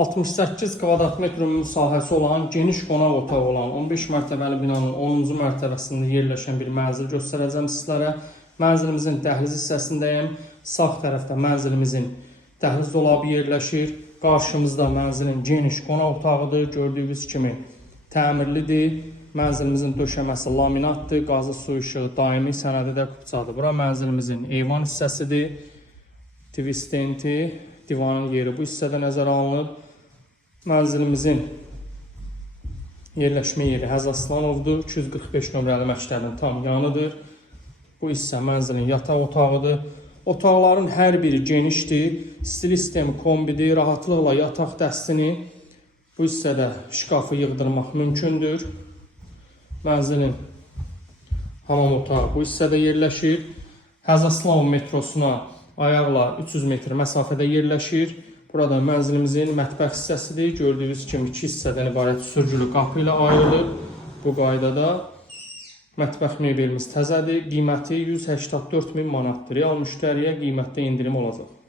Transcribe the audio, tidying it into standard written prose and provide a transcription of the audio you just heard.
68 kvadrat metr müsahəsi olan, geniş qonaq otağı olan 15 mərtəbəli binanın 10-cu mərtəbəsində yerləşən bir mənzil göstərəcəm sizlərə. Mənzilimizin dəhliz hissəsindəyim. Sağ tərəfdə mənzilimizin dəhliz dolabı yerləşir. Qarşımızda mənzilin geniş qonaq otağıdır. Gördüyünüz kimi təmirlidir. Mənzilimizin döşəməsi laminatdır. Qazı su işığı daimi sənədi də kupçadır. Bura mənzilimizin eyvan hissəsidir. TV stendi, divanın yeri bu hissədə nəzərə alınıb. Mənzilimizin yerləşmə yeri Həz Aslanovdur. 245 nömrəli məktəbin tam yanıdır. Bu hissə mənzilin yataq otağıdır. Otaqların hər biri genişdir. Stil sistemi kombidir. Rahatlıqla yataq dəstini bu hissədə şkafı yığdırmaq mümkündür. Mənzilin hamam otağı bu hissədə yerləşir. Həz Aslanov metrosuna ayaqla 300 metr məsafədə yerləşir. Burada mənzilimizin mətbəx hissəsidir. Gördüyünüz kimi 2 hissədən ibarət sürgülü qapı ilə ayrılıb. Bu qaydada mətbəx mebelimiz təzədir. Qiyməti 184.000 manatdır. Real müştəriyə qiymətdə indirim olacaq.